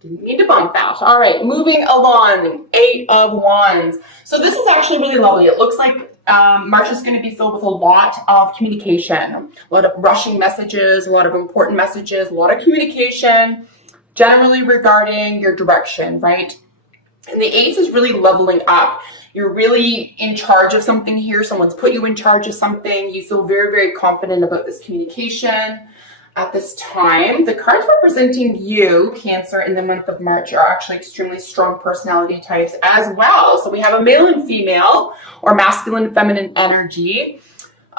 Didn't mean to bump that. All right, moving along. 8 of Wands. So this is actually really lovely. It looks like March is going to be filled with a lot of communication, a lot of rushing messages, a lot of important messages, a lot of communication, generally regarding your direction, right? And the 8 is really leveling up. You're really in charge of something here. Someone's put you in charge of something. You feel very, very confident about this communication. At this time, the cards representing you, Cancer, in the month of March are actually extremely strong personality types as well. So we have a male and female, or masculine and feminine energy.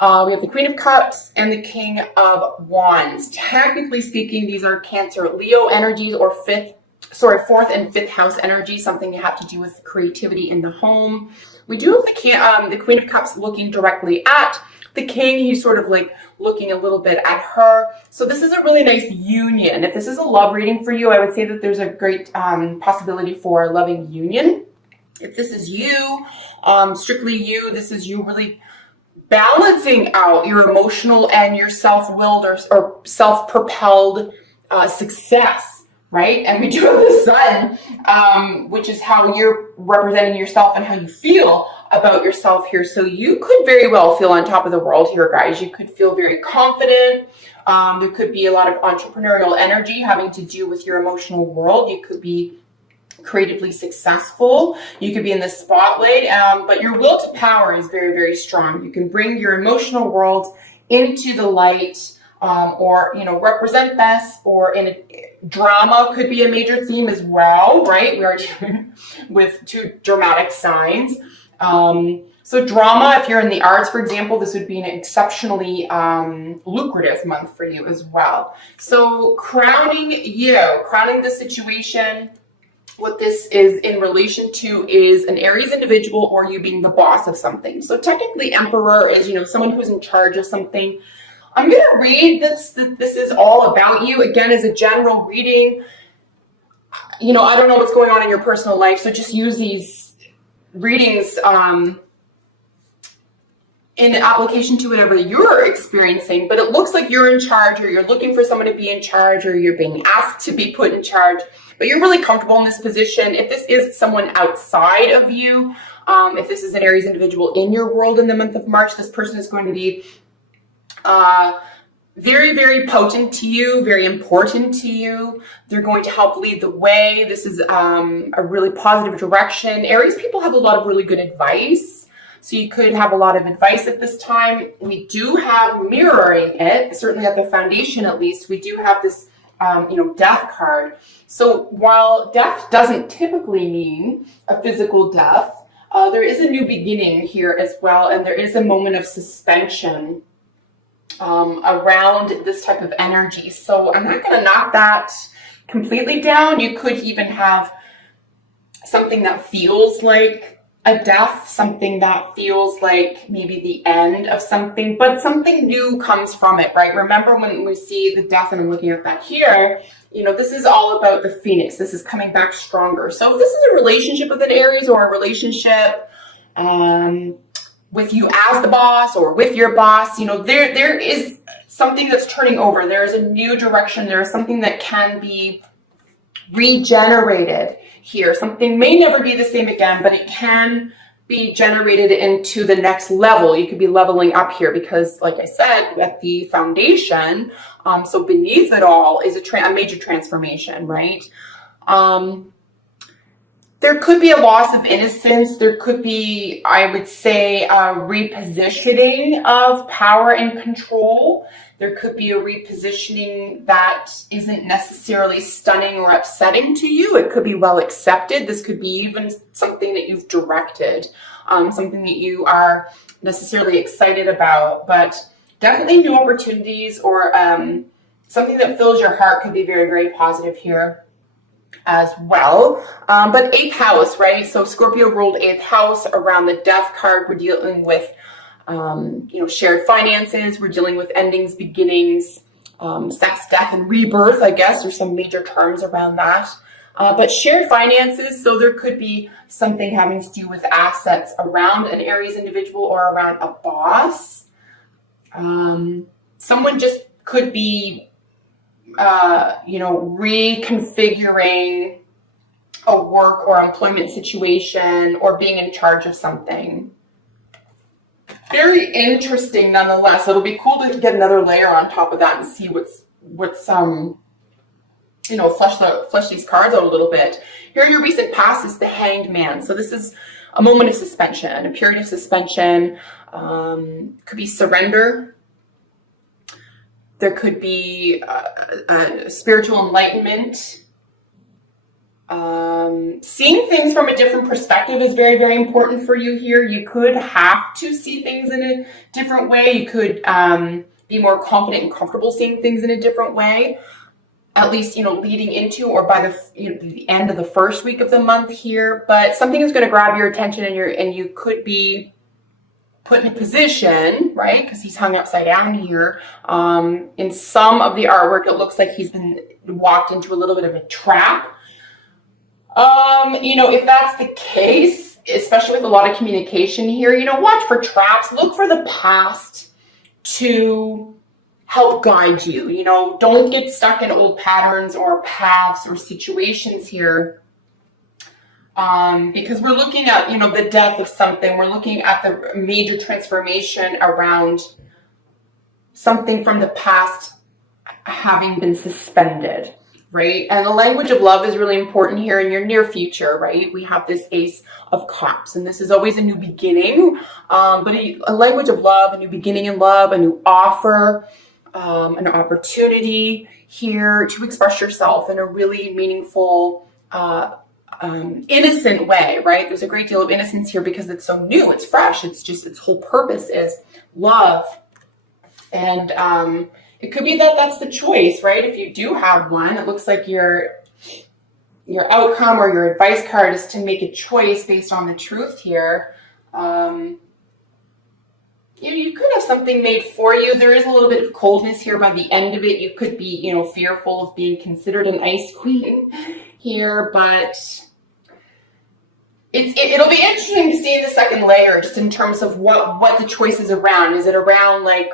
We have the Queen of Cups and the King of Wands. Technically speaking, these are Cancer, Leo energies, or fourth and fifth house energy, something you have to do with creativity in the home. We do have the Queen of Cups looking directly at the King. He's sort of like looking a little bit at her. So this is a really nice union. If this is a love reading for you, I would say that there's a great possibility for a loving union. If this is you, strictly you, this is you really balancing out your emotional and your self-willed or self-propelled success, right? And we do have the Sun, which is how you're representing yourself and how you feel about yourself here. So you could very well feel on top of the world here, guys. You could feel very confident. There could be a lot of entrepreneurial energy having to do with your emotional world. You could be creatively successful. You could be in the spotlight, but your will to power is very, very strong. You can bring your emotional world into the light, or, you know, represent this, or in a drama could be a major theme as well, right? We are dealing with 2 dramatic signs. So drama, if you're in the arts, for example, this would be an exceptionally lucrative month for you as well. So crowning the situation, what this is in relation to is an Aries individual or you being the boss of something. So technically Emperor is, you know, someone who's in charge of something. I'm going to read this. This is all about you. Again, as a general reading, you know, I don't know what's going on in your personal life, so just use these readings in application to whatever you're experiencing. But it looks like you're in charge, or you're looking for someone to be in charge, or you're being asked to be put in charge, but you're really comfortable in this position. If this is someone outside of you, if this is an Aries individual in your world in the month of March, this person is going to be very, very potent to you, very important to you. They're going to help lead the way. This is a really positive direction. Aries people have a lot of really good advice. So you could have a lot of advice at this time. We do have mirroring it, certainly at the foundation at least, we do have this death card. So while death doesn't typically mean a physical death, there is a new beginning here as well, and there is a moment of suspension around this type of energy. So I'm not going to knock that completely down. You could even have something that feels like a death, something that feels like maybe the end of something, but something new comes from it, right? Remember when we see the death, and I'm looking at that here, you know, this is all about the phoenix. This is coming back stronger. So if this is a relationship with an Aries, or a relationship with you as the boss or with your boss, you know, there is something that's turning over. There is a new direction. There is something that can be regenerated here. Something may never be the same again, but it can be generated into the next level. You could be leveling up here because, like I said, at the foundation, so beneath it all is a major transformation, right? There could be a loss of innocence. There could be, I would say, a repositioning of power and control. There could be a repositioning that isn't necessarily stunning or upsetting to you. It could be well accepted. This could be even something that you've directed, something that you are necessarily excited about, but definitely new opportunities, or something that fills your heart could be very, very positive here as well. But 8th house, right? So Scorpio ruled 8th house. Around the death card, we're dealing with shared finances. We're dealing with endings, beginnings, sex, death, and rebirth, I guess. There's some major terms around that. But shared finances, so there could be something having to do with assets around an Aries individual or around a boss. Someone just could be reconfiguring a work or employment situation or being in charge of something. Very interesting nonetheless. It'll be cool to get another layer on top of that and see what's flesh these cards out a little bit. Here in your recent past is the Hanged Man. So this is a moment of suspension, a period of suspension. Could be surrender. There could be a spiritual enlightenment. Seeing things from a different perspective is very, very important for you here. You could have to see things in a different way. You could be more confident and comfortable seeing things in a different way. At least, leading into or by the end of the first week of the month here. But something is going to grab your attention, and you could be put in a position, right? Because he's hung upside down here. In some of the artwork, it looks like he's been walked into a little bit of a trap. If that's the case, especially with a lot of communication here, watch for traps. Look for the past to help guide you. Don't get stuck in old patterns or paths or situations here. Because we're looking at, the death of something. We're looking at the major transformation around something from the past having been suspended, right? And the language of love is really important here in your near future, right? We have this Ace of Cups, and this is always a new beginning, but a language of love, a new beginning in love, a new offer, an opportunity here to express yourself in a really meaningful, innocent way, right? There's a great deal of innocence here because it's so new, it's fresh, its whole purpose is love. And it could be that that's the choice, right? If you do have one, it looks like your outcome or your advice card is to make a choice based on the truth here. You could have something made for you. There is a little bit of coldness here by the end of it. You could be, fearful of being considered an ice queen here, but it'll be interesting to see the second layer just in terms of what the choice is around. Is it around like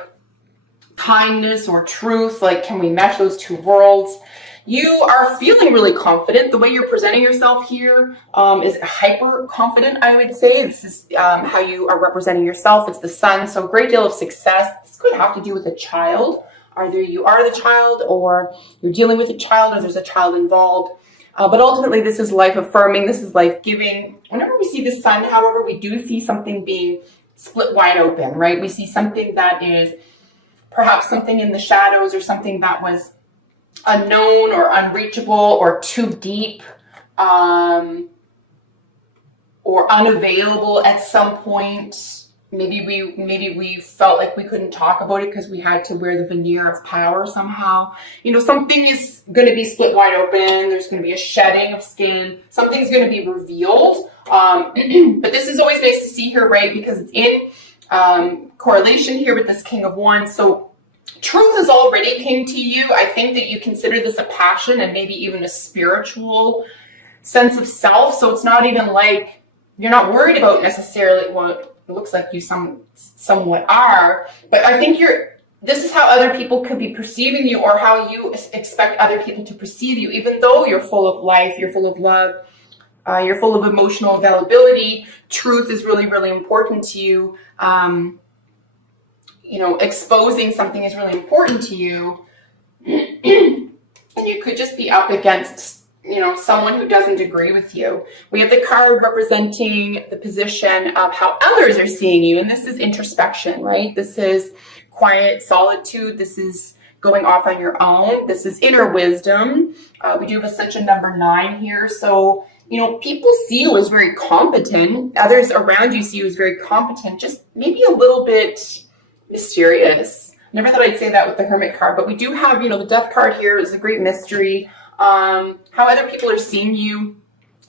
kindness or truth? Like, can we mesh those two worlds? You are feeling really confident. The way you're presenting yourself here is hyper confident, I would say. This is how you are representing yourself. It's the sun, so a great deal of success. This could have to do with a child. Either you are the child or you're dealing with a child or there's a child involved. But ultimately, this is life affirming. This is life giving. Whenever we see the sun, however, we do see something being split wide open, right? We see something that is perhaps something in the shadows or something that was unknown or unreachable or too deep or unavailable at some point. Maybe we felt like we couldn't talk about it because we had to wear the veneer of power somehow. Something is going to be split wide open. There's going to be a shedding of skin. Something's going to be revealed. But this is always nice to see here, right? Because it's in correlation here with this King of Wands. So truth is already king to you. I think that you consider this a passion and maybe even a spiritual sense of self. So it's not even like you're not worried about necessarily what it looks like you somewhat are. But I think this is how other people could be perceiving you or how you expect other people to perceive you. Even though you're full of life, you're full of love, you're full of emotional availability, truth is really, really important to you. Exposing something is really important to you. And you could just be up against, someone who doesn't agree with you. We have the card representing the position of how others are seeing you. And this is introspection, right? This is quiet solitude. This is going off on your own. This is inner wisdom. We do have Ascension number 9 here. So, people see you as very competent. Others around you see you as very competent, just maybe a little bit mysterious. Never thought I'd say that with the Hermit card, but we do have, the Death card here is a great mystery. How other people are seeing you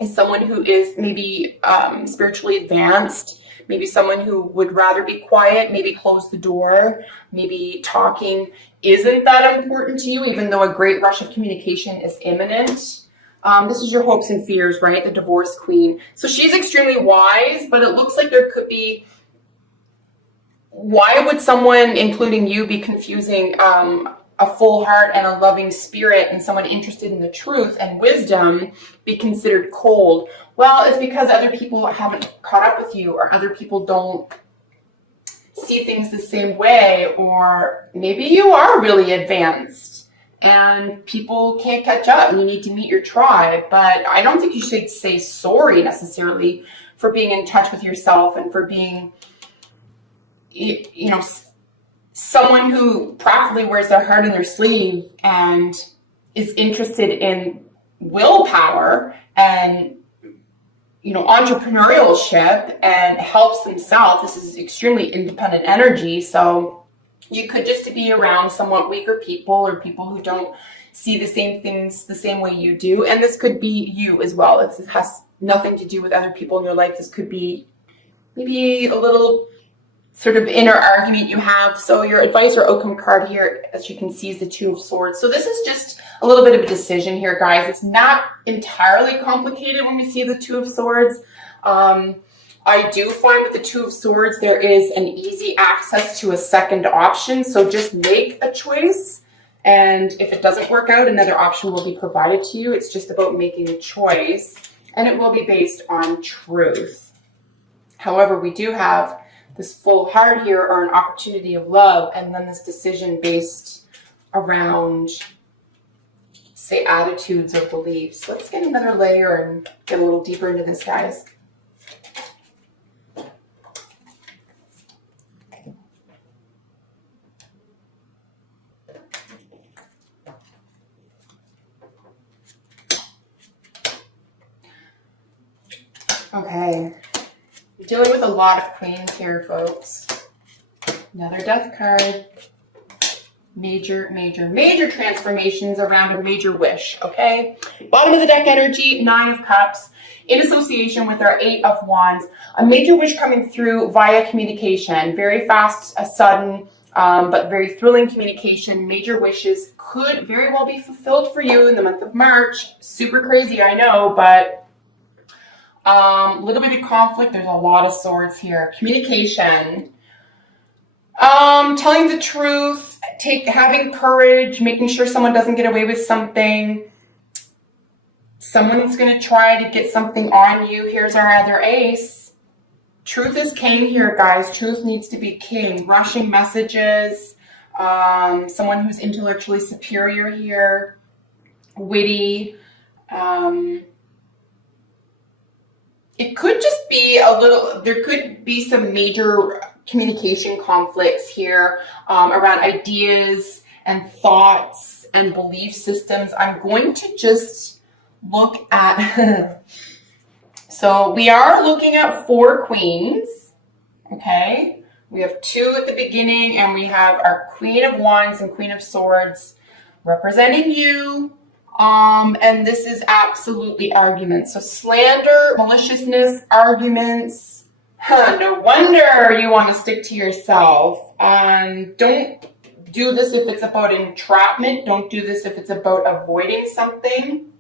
is someone who is maybe spiritually advanced, maybe someone who would rather be quiet, maybe close the door, maybe talking isn't that important to you, even though a great rush of communication is imminent. This is your hopes and fears, right? The Divorce Queen. So she's extremely wise, but it looks like there could be. Why would someone, including you, be confusing a full heart and a loving spirit and someone interested in the truth and wisdom be considered cold? Well, it's because other people haven't caught up with you, or other people don't see things the same way, or maybe you are really advanced and people can't catch up and you need to meet your tribe. But I don't think you should say sorry necessarily for being in touch with yourself and for being, someone who practically wears their heart on their sleeve and is interested in willpower and entrepreneurship and helps themselves. This is extremely independent energy. So you could just be around somewhat weaker people, or people who don't see the same things the same way you do. And this could be you as well. It has nothing to do with other people in your life. This could be maybe a little sort of inner argument you have. So your advice or outcome card here, as you can see, is the Two of Swords. So this is just a little bit of a decision here, guys. It's not entirely complicated when we see the Two of Swords. I do find with the Two of Swords, there is an easy access to a second option. So just make a choice. And if it doesn't work out, another option will be provided to you. It's just about making a choice, and it will be based on truth. However, we do have this full heart here, or an opportunity of love, and then this decision based around, say, attitudes or beliefs. Let's get another layer and get a little deeper into this, guys. Okay. Dealing with a lot of queens here, folks. Another death card. Major transformations around a major wish, okay? Bottom of the deck energy, Nine of Cups, in association with our Eight of Wands. A major wish coming through via communication. Very fast, sudden, but very thrilling communication. Major wishes could very well be fulfilled for you in the month of March. Super crazy, I know, but a little bit of conflict. There's a lot of swords here. Communication. Telling the truth, having courage, making sure someone doesn't get away with something. Someone's going to try to get something on you. Here's our other ace. Truth is king here, guys. Truth needs to be king. Rushing messages. Someone who's intellectually superior here. Witty. It could just be there could be some major communication conflicts here around ideas and thoughts and belief systems. I'm going to just look at, so we are looking at 4 queens, okay? We have 2 at the beginning, and we have our Queen of Wands and Queen of Swords representing you. And this is absolutely arguments. So slander, maliciousness, arguments. No wonder you want to stick to yourself. Don't do this if it's about entrapment. Don't do this if it's about avoiding something.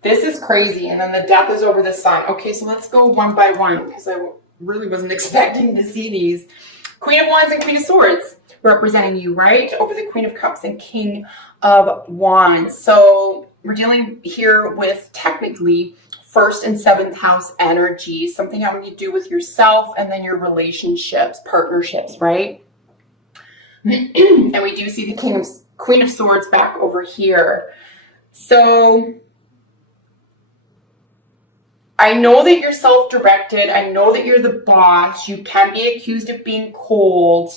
This is crazy. And then the Death is over the Sun. Okay, so let's go one by one, because I really wasn't expecting to see these. Queen of Wands and Queen of Swords representing you, right? Over the Queen of Cups and King of Wands. So we're dealing here with technically 1st and 7th house energy, something having to do with yourself and then your relationships, partnerships, right? And we do see the Queen of Swords back over here. So I know that you're self-directed. I know that you're the boss. You can be accused of being cold,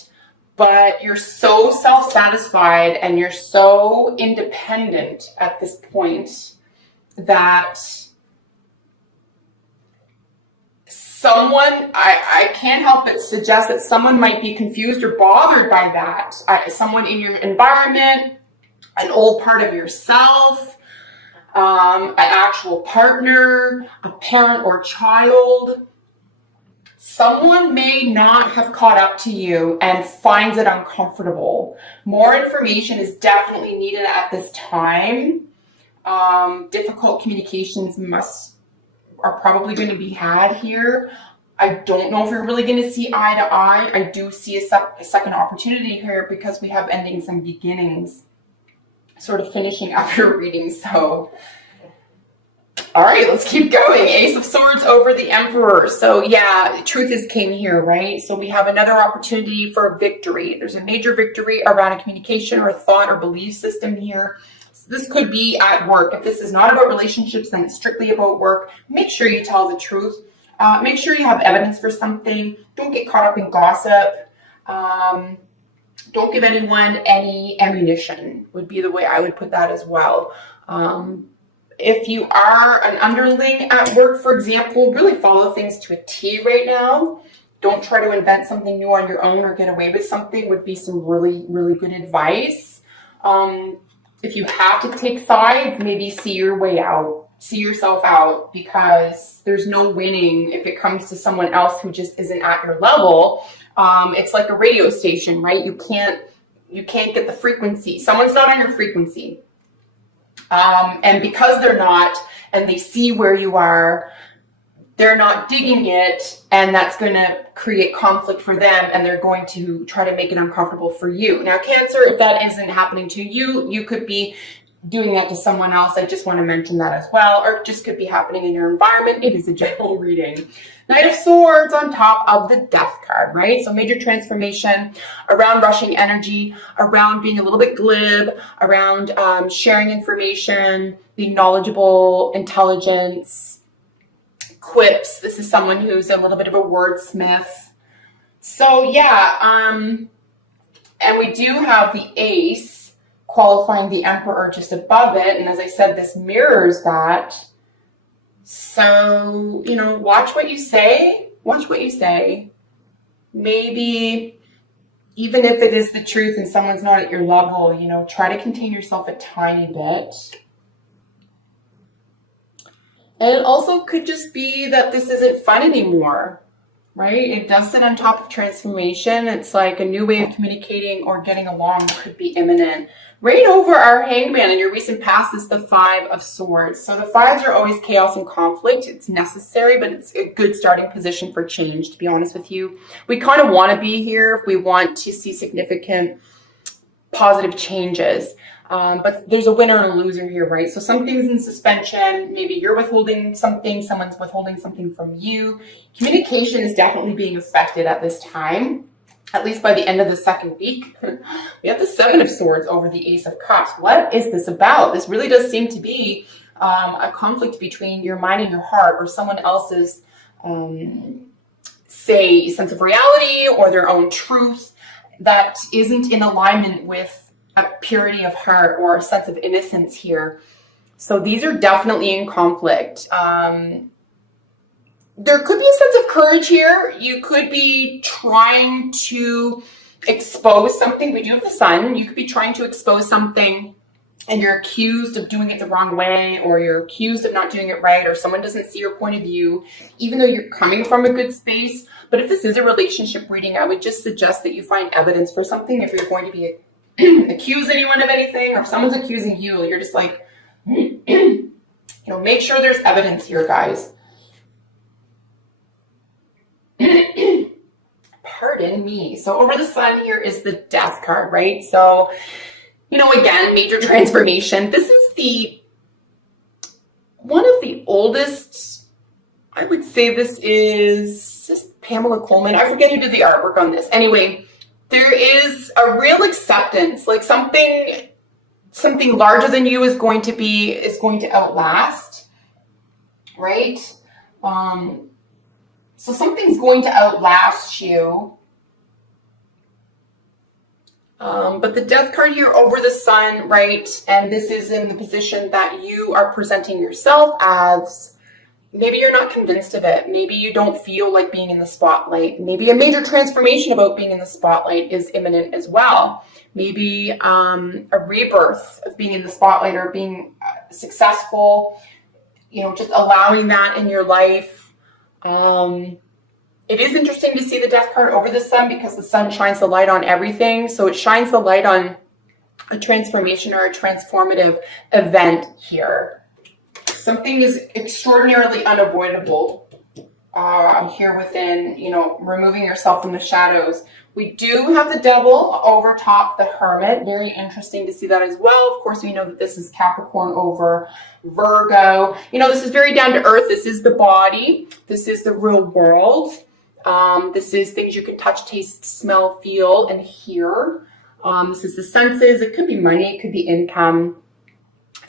but you're so self-satisfied and you're so independent at this point that I can't help but suggest that someone might be confused or bothered by that. Someone in your environment, an old part of yourself, an actual partner, a parent or child. Someone may not have caught up to you and finds it uncomfortable. More information is definitely needed at this time. Difficult communications are probably going to be had here. I don't know if you're really going to see eye to eye. I do see a second opportunity here because we have endings and beginnings. sort of finishing up your reading. So, all right, let's keep going. Ace of Swords over the Emperor. So yeah, truth is king here, right? So we have another opportunity for victory. There's a major victory around a communication or a thought or belief system here. So this could be at work. If this is not about relationships, then it's strictly about work. Make sure you tell the truth. Make sure you have evidence for something. Don't get caught up in gossip. Don't give anyone any ammunition, would be the way I would put that as well. If you are an underling at work, for example, really follow things to a T right now. Don't try to invent something new on your own or get away with something, would be some really, really good advice. If you have to take sides, maybe see your way out, see yourself out, because there's no winning if it comes to someone else who just isn't at your level. It's like a radio station, right? You can't get the frequency. Someone's not on your frequency. And because they're not, and they see where you are, they're not digging it, and that's going to create conflict for them, and they're going to try to make it uncomfortable for you. Now, Cancer, if that isn't happening to you, you could be doing that to someone else. I just want to mention that as well, or it just could be happening in your environment. It is a general reading. Knight of Swords on top of the Death card, right? So major transformation around rushing energy, around being a little bit glib, around sharing information, being knowledgeable, intelligence, quips. This is someone who's a little bit of a wordsmith. So yeah, and we do have the Ace qualifying the Emperor just above it. And as I said, this mirrors that. So, you know, watch what you say. Watch what you say. Maybe even if it is the truth and someone's not at your level, you know, try to contain yourself a tiny bit. And it also could just be that this isn't fun anymore, right? It does sit on top of transformation. It's like a new way of communicating or getting along could be imminent. Right over our Hangman in your recent past is the Five of Swords. So the fives are always chaos and conflict. It's necessary, but it's a good starting position for change, to be honest with you. We kind of want to be here if we want to see significant positive changes. But there's a winner and a loser here, right? So something's in suspension. Maybe you're withholding something. Someone's withholding something from you. Communication is definitely being affected at this time, at least by the end of the second week. We have the Seven of Swords over the Ace of Cups. What is this about? This really does seem to be a conflict between your mind and your heart, or someone else's, say, sense of reality or their own truth that isn't in alignment with a purity of heart or a sense of innocence here. So these are definitely in conflict. There could be a sense of courage here. You could be trying to expose something. We do have the Sun. You could be trying to expose something and you're accused of doing it the wrong way, or you're accused of not doing it right, or someone doesn't see your point of view, even though you're coming from a good space. But if this is a relationship reading, I would just suggest that you find evidence for something. If you're going to be accuse anyone of anything, or if someone's accusing you, you're just like, you know, make sure there's evidence here, guys. Pardon me. So over the Sun here is the Death card, right? So, you know, again, major transformation. This is one of the oldest, I would say this is just Pamela Coleman. I forget who did the artwork on this. Anyway, there is a real acceptance, like something larger than you is going to outlast, right? So something's going to outlast you. But the Death card here over the Sun, right? And this is in the position that you are presenting yourself as. Maybe you're not convinced of it. Maybe you don't feel like being in the spotlight. Maybe a major transformation about being in the spotlight is imminent as well. Maybe a rebirth of being in the spotlight or being successful, you know, just allowing that in your life. It is interesting to see the Death card over the Sun because the Sun shines the light on everything. So it shines the light on a transformation or a transformative event here. Something is extraordinarily unavoidable here within, you know, removing yourself from the shadows We do have the Devil over top the Hermit. Very interesting to see that as well. Of course, we know that this is Capricorn over Virgo. You know, this is very down to earth. This is the body. This is the real world. This is things you can touch, taste, smell, feel, and hear. This is the senses. It could be money. It could be income.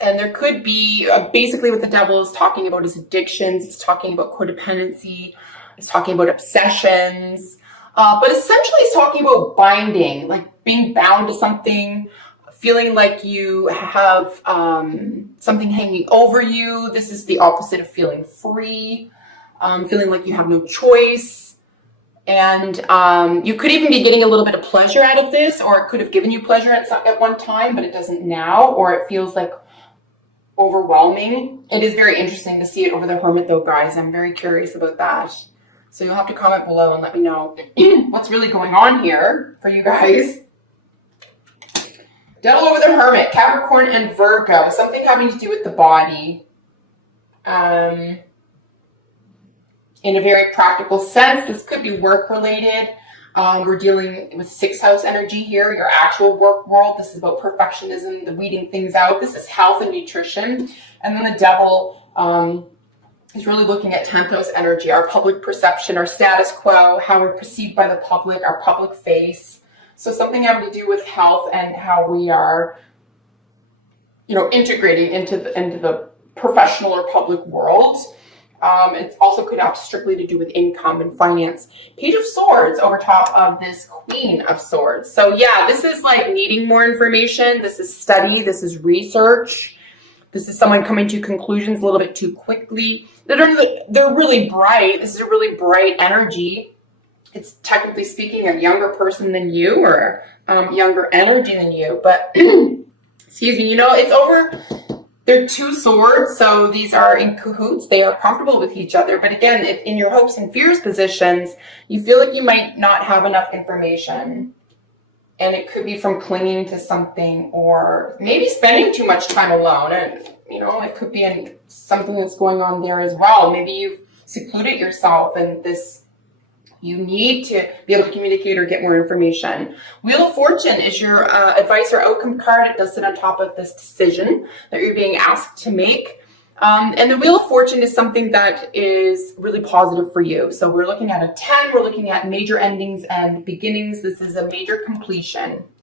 And there could be, basically what the Devil is talking about is addictions. It's talking about codependency. It's talking about obsessions. But essentially it's talking about binding, like being bound to something, feeling like you have something hanging over you. This is the opposite of feeling free, feeling like you have no choice. And you could even be getting a little bit of pleasure out of this, or it could have given you pleasure at one time, but it doesn't now, or it feels like overwhelming. It is very interesting to see it over the Hermit though, guys. I'm very curious about that. So you'll have to comment below and let me know what's really going on here for you guys. Devil over the Hermit, Capricorn and Virgo. Something having to do with the body. In a very practical sense, this could be work related. We're dealing with 6th house energy here, your actual work world. This is about perfectionism, the weeding things out. This is health and nutrition. And then the Devil is really looking at 10th house energy, our public perception, our status quo, how we're perceived by the public, our public face. So something having to do with health and how we are, you know, integrating into the professional or public world. It also could have strictly to do with income and finance. Page of Swords over top of this Queen of Swords. So yeah, this is like needing more information. This is study. This is research. This is someone coming to conclusions a little bit too quickly. They're really bright. This is a really bright energy. It's technically speaking a younger person than you, or younger energy than you. But excuse me, you know, it's over. They're 2 swords, so these are in cahoots. They are comfortable with each other. But again, if in your hopes and fears positions, you feel like you might not have enough information. And it could be from clinging to something, or maybe spending too much time alone. And, you know, it could be something that's going on there as well. Maybe you've secluded yourself, and you need to be able to communicate or get more information. Wheel of Fortune is your advice or outcome card. It does sit on top of this decision that you're being asked to make. And the Wheel of Fortune is something that is really positive for you. So we're looking at a 10. We're looking at major endings and beginnings. This is a major completion.